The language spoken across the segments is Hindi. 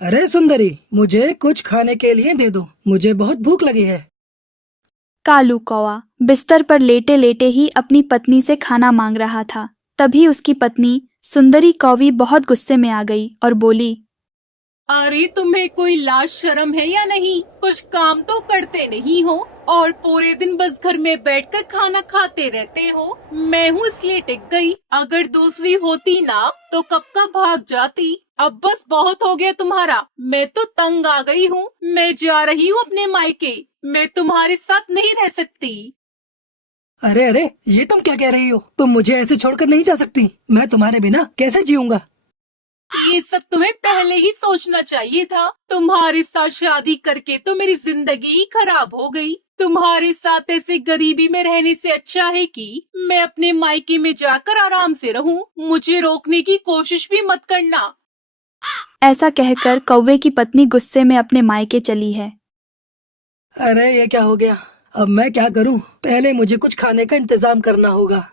अरे सुंदरी, मुझे कुछ खाने के लिए दे दो, मुझे बहुत भूख लगी है। कालू कौवा बिस्तर पर लेटे लेटे ही अपनी पत्नी से खाना मांग रहा था। तभी उसकी पत्नी सुंदरी कौवी बहुत गुस्से में आ गई और बोली, अरे तुम्हें कोई लाज शर्म है या नहीं? कुछ काम तो करते नहीं हो और पूरे दिन बस घर में बैठकर खाना खाते रहते हो। मैं हूँ इसलिए टिक गई, अगर दूसरी होती ना तो कब का भाग जाती। अब बस बहुत हो गया तुम्हारा, मैं तो तंग आ गई हूँ। मैं जा रही हूँ अपने मायके, मैं तुम्हारे साथ नहीं रह सकती। अरे अरे, ये तुम क्या कह रही हो? तुम मुझे ऐसे छोड़कर नहीं जा सकती। मैं तुम्हारे बिना कैसे जीऊंगा? ये सब तुम्हें पहले ही सोचना चाहिए था। तुम्हारे साथ शादी करके तो मेरी जिंदगी ही खराब हो गई। तुम्हारे साथ ऐसे गरीबी में रहने से अच्छा है कि मैं अपने मायके में जाकर आराम से रहूं। मुझे रोकने की कोशिश भी मत करना। ऐसा कहकर कौवे की पत्नी गुस्से में अपने मायके चली है। अरे ये क्या हो गया? अब मैं क्या करूं? पहले मुझे कुछ खाने का इंतजाम करना होगा।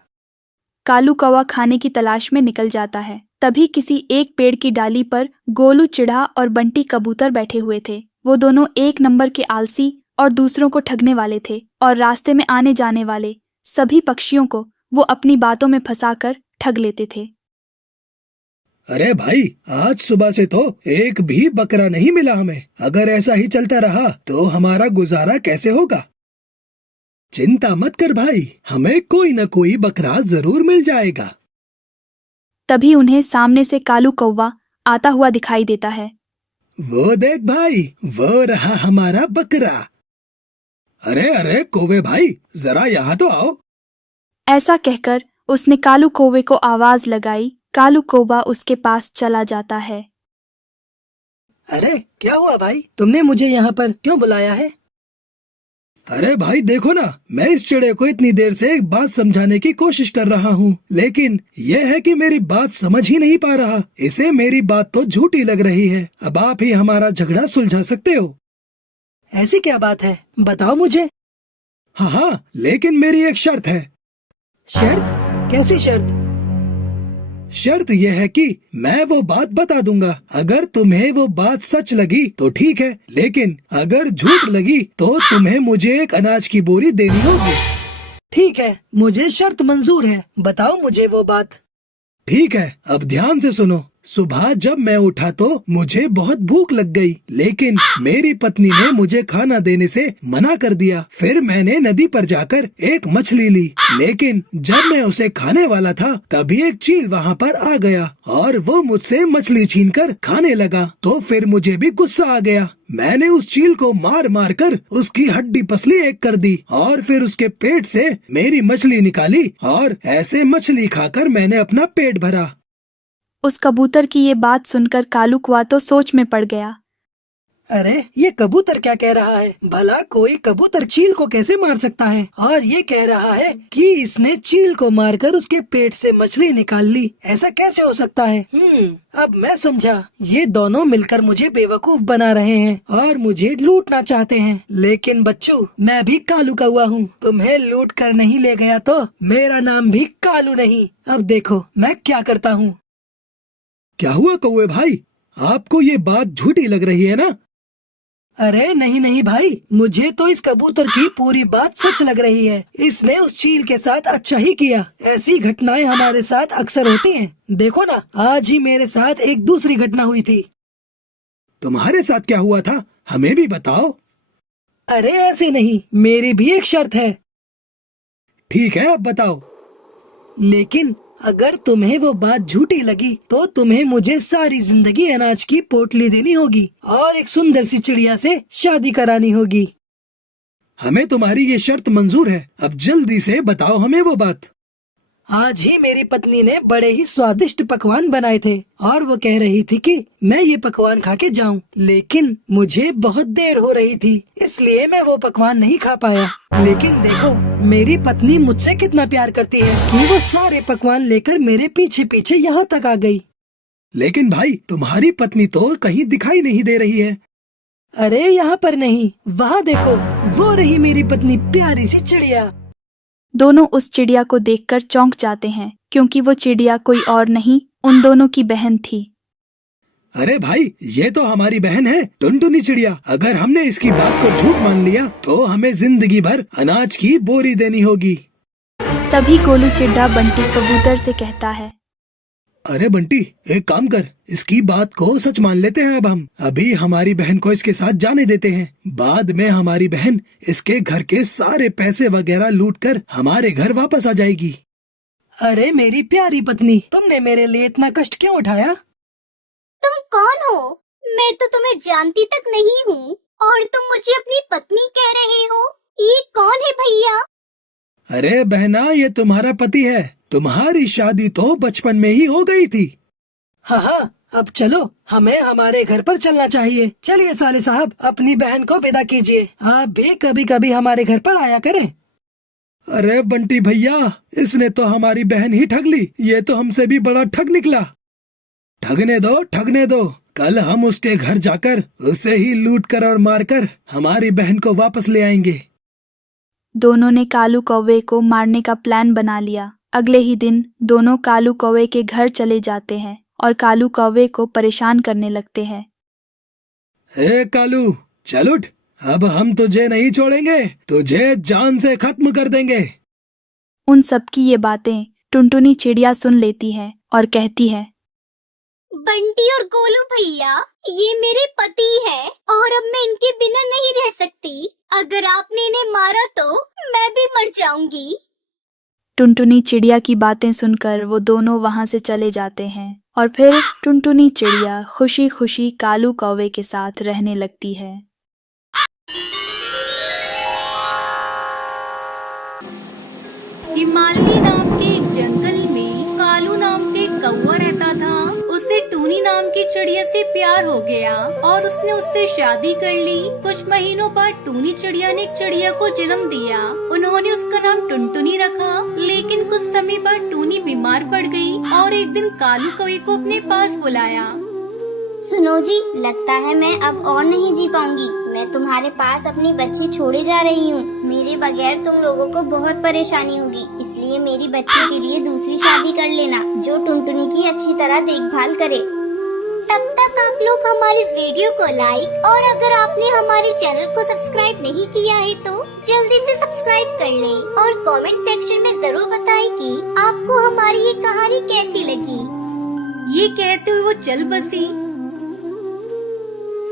कालू कौवा खाने की तलाश में निकल जाता है। तभी किसी एक पेड़ की डाली पर गोलू चिढ़ा और बंटी कबूतर बैठे हुए थे। वो दोनों एक नंबर के आलसी और दूसरों को ठगने वाले थे और रास्ते में आने जाने वाले सभी पक्षियों को वो अपनी बातों में फंसाकर ठग लेते थे। अरे भाई, आज सुबह से तो एक भी बकरा नहीं मिला हमें। अगर ऐसा ही चलता रहा तो हमारा गुजारा कैसे होगा? चिंता मत कर भाई, हमें कोई न कोई बकरा जरूर मिल जाएगा। तभी उन्हें सामने से कालू कौवा आता हुआ दिखाई देता है। वो देख भाई, वो रहा हमारा बकरा। अरे अरे कौवे भाई, जरा यहाँ तो आओ। ऐसा कहकर उसने कालू कौवे को आवाज लगाई। कालू कौवा उसके पास चला जाता है। अरे क्या हुआ भाई, तुमने मुझे यहाँ पर क्यों बुलाया है? अरे भाई देखो ना, मैं इस चिड़े को इतनी देर से एक बात समझाने की कोशिश कर रहा हूँ, लेकिन यह है कि मेरी बात समझ ही नहीं पा रहा। इसे मेरी बात तो झूठी लग रही है। अब आप ही हमारा झगड़ा सुलझा सकते हो। ऐसी क्या बात है, बताओ मुझे। हाँ हाँ, लेकिन मेरी एक शर्त है। शर्त? कैसी शर्त? शर्त यह है कि मैं वो बात बता दूंगा। अगर तुम्हें वो बात सच लगी तो ठीक है, लेकिन अगर झूठ लगी तो तुम्हें मुझे एक अनाज की बोरी देनी होगी। ठीक है, मुझे शर्त मंजूर है, बताओ मुझे वो बात। ठीक है, अब ध्यान से सुनो। सुबह जब मैं उठा तो मुझे बहुत भूख लग गई, लेकिन मेरी पत्नी ने मुझे खाना देने से मना कर दिया। फिर मैंने नदी पर जाकर एक मछली ली, लेकिन जब मैं उसे खाने वाला था तभी एक चील वहाँ पर आ गया और वो मुझसे मछली छीनकर खाने लगा। तो फिर मुझे भी गुस्सा आ गया। मैंने उस चील को मार मार कर उसकी हड्डी पसली एक कर दी और फिर उसके पेट से मेरी मछली निकाली और ऐसे मछली खाकर मैंने अपना पेट भरा। उस कबूतर की ये बात सुनकर कालू कौवा तो सोच में पड़ गया। अरे ये कबूतर क्या कह रहा है? भला कोई कबूतर चील को कैसे मार सकता है? और ये कह रहा है कि इसने चील को मारकर उसके पेट से मछली निकाल ली। ऐसा कैसे हो सकता है? अब मैं समझा। ये दोनों मिलकर मुझे बेवकूफ बना रहे हैं और मुझे लूटना चाहते हैं। लेकिन बच्चू, मैं भी कालू कौवा हूँ। तुम्हें लूट कर नहीं ले गया तो मेरा नाम भी कालू नहीं। अब देखो मैं क्या करता हूँ। क्या हुआ कौवे भाई, आपको ये बात झूठी लग रही है ना? अरे नहीं नहीं भाई, मुझे तो इस कबूतर की पूरी बात सच लग रही है। इसने उस चील के साथ अच्छा ही किया। ऐसी घटनाएं हमारे साथ अक्सर होती हैं। देखो ना, आज ही मेरे साथ एक दूसरी घटना हुई थी। तुम्हारे साथ क्या हुआ था, हमें भी बताओ। अरे ऐसे नहीं, मेरी भी एक शर्त है। ठीक है, अब बताओ। लेकिन अगर तुम्हें वो बात झूठी लगी तो तुम्हें मुझे सारी जिंदगी अनाज की पोटली देनी होगी और एक सुंदर सी चिड़िया से शादी करानी होगी। हमें तुम्हारी ये शर्त मंजूर है। अब जल्दी से बताओ हमें वो बात। आज ही मेरी पत्नी ने बड़े ही स्वादिष्ट पकवान बनाए थे और वो कह रही थी कि मैं ये पकवान खा के जाऊं, लेकिन मुझे बहुत देर हो रही थी, इसलिए मैं वो पकवान नहीं खा पाया। लेकिन देखो, मेरी पत्नी मुझसे कितना प्यार करती है कि वो सारे पकवान लेकर मेरे पीछे पीछे यहाँ तक आ गई। लेकिन भाई, तुम्हारी पत्नी तो कहीं दिखाई नहीं दे रही है। अरे यहाँ पर नहीं, वहाँ देखो, वो रही मेरी पत्नी, प्यारी सी चिड़िया। दोनों उस चिड़िया को देखकर चौंक जाते हैं, क्योंकि वो चिड़िया कोई और नहीं, उन दोनों की बहन थी। अरे भाई, ये तो हमारी बहन है टुनटुनी चिड़िया। अगर हमने इसकी बात को झूठ मान लिया तो हमें जिंदगी भर अनाज की बोरी देनी होगी। तभी गोलू चिड्डा बंटी कबूतर से कहता है, अरे बंटी, एक काम कर, इसकी बात को सच मान लेते हैं। अब हम अभी हमारी बहन को इसके साथ जाने देते हैं। बाद में हमारी बहन इसके घर के सारे पैसे वगैरह लूट कर हमारे घर वापस आ जाएगी। अरे मेरी प्यारी पत्नी, तुमने मेरे लिए इतना कष्ट क्यों उठाया? तुम कौन हो? मैं तो तुम्हें जानती तक नहीं हूँ और तुम मुझे अपनी पत्नी कह रहे हो। ये कौन है भैया? अरे बहना, ये तुम्हारा पति है। तुम्हारी शादी तो बचपन में ही हो गई थी। हाँ, अब चलो, हमें हमारे घर पर चलना चाहिए। चलिए साले साहब, अपनी बहन को विदा कीजिए। आप भी कभी कभी हमारे घर पर आया करें। अरे बंटी भैया, इसने तो हमारी बहन ही ठग ली। ये तो हमसे भी बड़ा ठग निकला। ठगने दो, ठगने दो। कल हम उसके घर जाकर उसे ही लूट कर और मार कर हमारी बहन को वापस ले आएंगे। दोनों ने कालू कौवे को मारने का प्लान बना लिया। अगले ही दिन दोनों कालू कौवे के घर चले जाते हैं और कालू कौवे को परेशान करने लगते हैं। ए कालू, चल उठ, अब हम तुझे नहीं छोड़ेंगे, तुझे जान से खत्म कर देंगे। उन सबकी ये बातें टुनटुनी चिड़िया सुन लेती है और कहती है, बंटी और गोलू भैया, ये मेरे पति है और अब मैं इनके बिना नहीं रह सकती। अगर आपने इन्हें मारा तो मैं भी मर जाऊंगी। टुनटुनी चिड़िया की बातें सुनकर वो दोनों वहां से चले जाते हैं और फिर टुनटुनी चिड़िया खुशी खुशी कालू कौवे के साथ रहने लगती है। हिमालय नाम के एक जंगल में कालू नाम के एक कौवा रहता था। उसे टूनी नाम की चिड़िया से प्यार हो गया और उसने उससे शादी कर ली। कुछ महीनों बाद टूनी चिड़िया ने एक चिड़िया को जन्म दिया। उन्होंने उसका नाम टुनटुनी रखा। लेकिन कुछ समय बाद टूनी बीमार पड़ गई और एक दिन कालू कौवे को अपने पास बुलाया। सुनो जी, लगता है मैं अब और नहीं जी पाऊंगी। मैं तुम्हारे पास अपनी बच्ची छोड़े जा रही हूँ। मेरे बगैर तुम लोगों को बहुत परेशानी होगी, इसलिए मेरी बच्ची के लिए दूसरी शादी कर लेना जो टुनटुनी की अच्छी तरह देखभाल करे। तब तक आप लोग हमारे इस वीडियो को लाइक और अगर आपने हमारे चैनल को सब्सक्राइब नहीं किया है तो जल्दी से सब्सक्राइब कर लें और कमेंट सेक्शन में जरूर बताएं कि आपको हमारी ये कहानी कैसी लगी। ये कहते हुए वो चल बसी।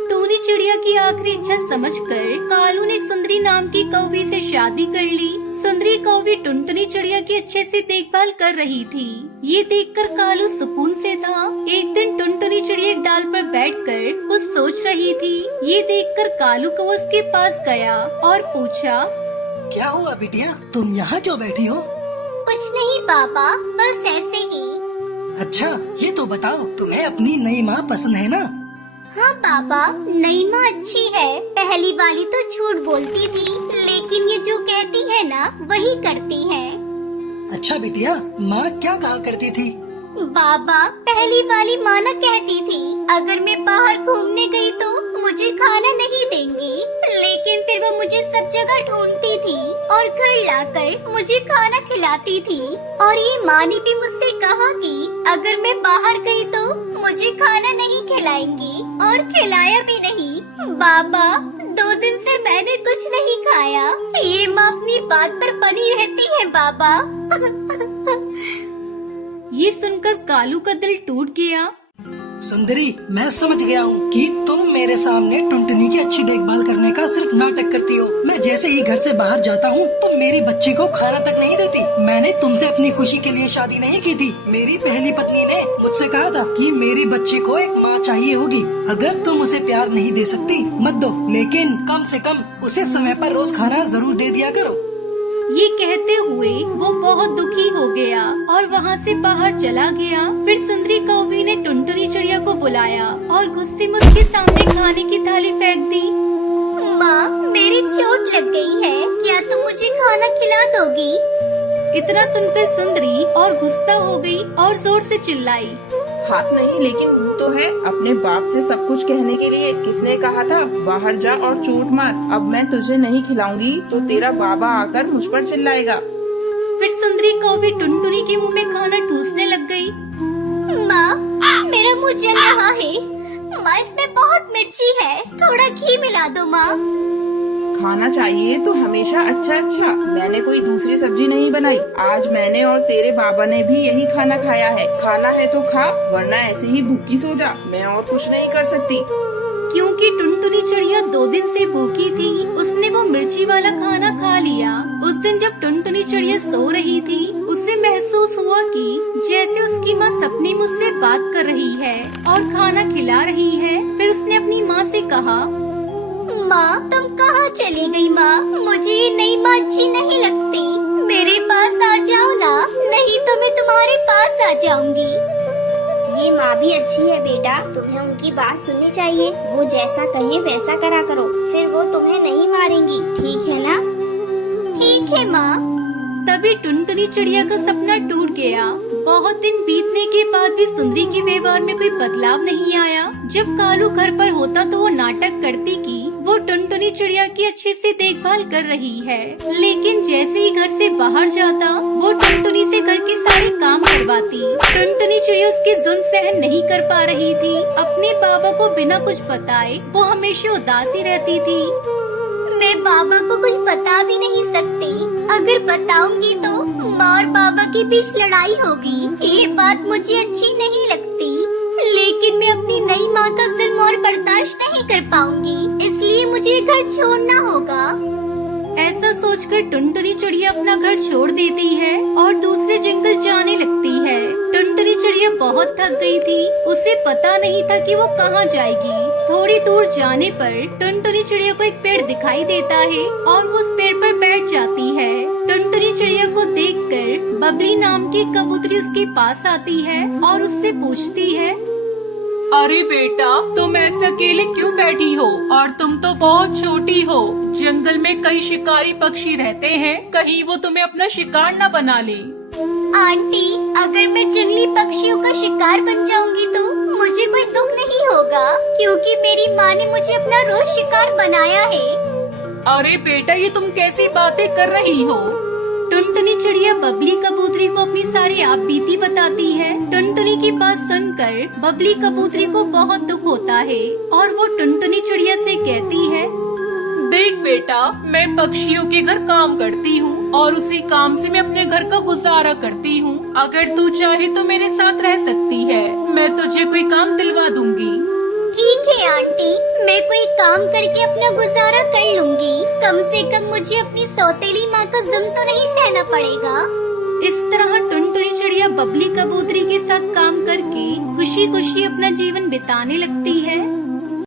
टूनी चिड़िया की आखिरी इच्छा समझकर कालू ने सुंदरी नाम की कौवी से शादी कर ली। सुंदरी कौवी टुनटुनी चिड़िया की अच्छे से देखभाल कर रही थी। ये देखकर कालू सुकून से था। एक दिन टुनटुनी चिड़िया एक डाल पर बैठकर कुछ सोच रही थी। ये देखकर कालू को उसके पास गया और पूछा, क्या हुआ बिटिया, तुम यहाँ क्यों बैठी हो? कुछ नहीं पापा, बस ऐसे ही। अच्छा, ये तो बताओ, तुम्हें अपनी नई माँ पसंद है ना? हाँ पापा, नई माँ अच्छी है। पहली वाली तो झूठ बोलती थी, लेकिन ये जो कहती है ना वही करती है। अच्छा बिटिया, माँ क्या कहा करती थी? बाबा, पहली वाली माँ न कहती थी अगर मैं बाहर घूमने गई तो मुझे खाना नहीं देंगी, लेकिन फिर वो मुझे सब जगह ढूंढती थी और घर लाकर मुझे खाना खिलाती थी। और ये माँ ने भी मुझसे कहा कि अगर मैं बाहर गई तो मुझे खाना नहीं खिलाएंगी और खिलाया भी नहीं। बाबा, 2 दिन से मैंने कुछ नहीं खाया। ये माँ अपनी बात पर बनी रहती है बाबा। ये सुनकर कालू का दिल टूट गया। सुंदरी, मैं समझ गया हूँ कि तुम मेरे सामने टुनटुनी की अच्छी देखभाल करने का सिर्फ नाटक करती हो। मैं जैसे ही घर से बाहर जाता हूँ तुम मेरी बच्ची को खाना तक नहीं देती। मैंने तुमसे अपनी खुशी के लिए शादी नहीं की थी। मेरी पहली पत्नी ने मुझसे कहा था कि मेरी बच्ची को एक माँ चाहिए होगी। अगर तुम उसे प्यार नहीं दे सकती मत दो, लेकिन कम से कम उसे समय पर रोज खाना जरूर दे दिया करो। ये कहते हुए वो बहुत दुखी हो गया और वहाँ से बाहर चला गया। फिर सुंदरी कौवी ने टुनटुनी चिड़िया को बुलाया और गुस्से में उसके सामने खाने की थाली फेंक दी। माँ, मेरी चोट लग गई है, क्या तुम मुझे खाना खिला दोगी? इतना सुनकर सुंदरी और गुस्सा हो गई और जोर से चिल्लाई, हाथ नहीं लेकिन मुंह तो है। अपने बाप से सब कुछ कहने के लिए किसने कहा था बाहर जा और चोट मार। अब मैं तुझे नहीं खिलाऊंगी तो तेरा बाबा आकर मुझ पर चिल्लाएगा। फिर सुंदरी कौवी टुनटुनी के मुंह में खाना ठूसने लग गई। माँ, मेरा मुंह जल रहा है, माँ, इसमें बहुत मिर्ची है, थोड़ा घी मिला दो माँ। खाना चाहिए तो हमेशा अच्छा अच्छा। मैंने कोई दूसरी सब्जी नहीं बनाई। आज मैंने और तेरे बाबा ने भी यही खाना खाया है। खाना है तो खा, वरना ऐसे ही भूखी सो जा। मैं और कुछ नहीं कर सकती। क्योंकि टुनटुनी चिड़िया 2 दिन से भूखी थी, उसने वो मिर्ची वाला खाना खा लिया। उस दिन जब टुनटुनी चिड़िया सो रही थी, उसे महसूस हुआ कि जैसे उसकी माँ सपने में उससे बात कर रही है और खाना खिला रही है। फिर उसने अपनी माँ से कहा, माँ तुम कहाँ चली गई माँ? मुझे ये नई माँ अच्छी नहीं लगती, मेरे पास आ जाओ ना, नहीं तो मैं तुम्हारे पास आ जाऊंगी। ये माँ भी अच्छी है बेटा, तुम्हें उनकी बात सुननी चाहिए। वो जैसा कहे वैसा करा करो, फिर वो तुम्हें नहीं मारेंगी, ठीक है ना? ठीक है माँ। तभी टुनटुनी चिड़िया का सपना टूट गया। बहुत दिन बीतने के बाद भी सुंदरी के व्यवहार में कोई बदलाव नहीं आया। जब कालू घर पर होता तो वो नाटक करती कि वो टुनटुनी चिड़िया की अच्छे से देखभाल कर रही है, लेकिन जैसे ही घर से बाहर जाता वो टुनटुनी से घर के सारे काम करवाती। टुनटुनी चिड़िया उसकी जुल्म सहन नहीं कर पा रही थी। अपने बाबा को बिना कुछ बताए वो हमेशा उदासी रहती थी। मैं बाबा को कुछ बता भी नहीं सकती, अगर बताऊंगी तो माँ और बाबा के बीच लड़ाई होगी। ये बात मुझे अच्छी नहीं लगती, लेकिन मैं अपनी नई माँ का जुल्म और बर्दाश्त नहीं कर पाऊंगी, इसलिए मुझे घर छोड़ना होगा। ऐसा सोचकर टुनटुनी चिड़िया अपना घर छोड़ देती है और दूसरे जंगल जाने लगती है। टुनटुनी चिड़िया बहुत थक गई थी, उसे पता नहीं था कि वो कहाँ जाएगी। थोड़ी दूर जाने पर टुनटुनी चिड़िया को एक पेड़ दिखाई देता है और वो उस पेड़ पर बैठ जाती है। टुनटुनी चिड़िया को देखकर बबली नाम की कबूतरी उसके पास आती है और उससे पूछती है, अरे बेटा, तुम ऐसे अकेले क्यों बैठी हो? और तुम तो बहुत छोटी हो। जंगल में कई शिकारी पक्षी रहते हैं, कहीं वो तुम्हें अपना शिकार न बना ले। आंटी, अगर मैं जंगली पक्षियों का शिकार बन जाऊंगी तो मुझे कोई दुख नहीं होगा, क्योंकि मेरी माँ ने मुझे अपना रोज शिकार बनाया है। अरे बेटा, ये तुम कैसी बातें कर रही हो? टुनटुनी चिड़िया बबली कबूतरी को अपनी सारी आप बीती बताती है। टुनटुनी की बात सुनकर बबली कबूतरी को बहुत दुख होता है और वो टुनटुनी चिड़िया से कहती है, देख बेटा, मैं पक्षियों के घर काम करती हूँ और उसी काम से मैं अपने घर का गुजारा करती हूँ। अगर तू चाहे तो मेरे साथ रह सकती है, मैं तुझे कोई काम दिलवा दूंगी। ठीक है आंटी, मैं कोई काम करके अपना गुजारा कर लूंगी। कम से कम मुझे अपनी सौतेली माँ का जुल्म तो नहीं सहना पड़ेगा। इस तरह टुनटुनी चिड़िया बबली कबूतरी के साथ काम करके खुशी खुशी अपना जीवन बिताने लगती है।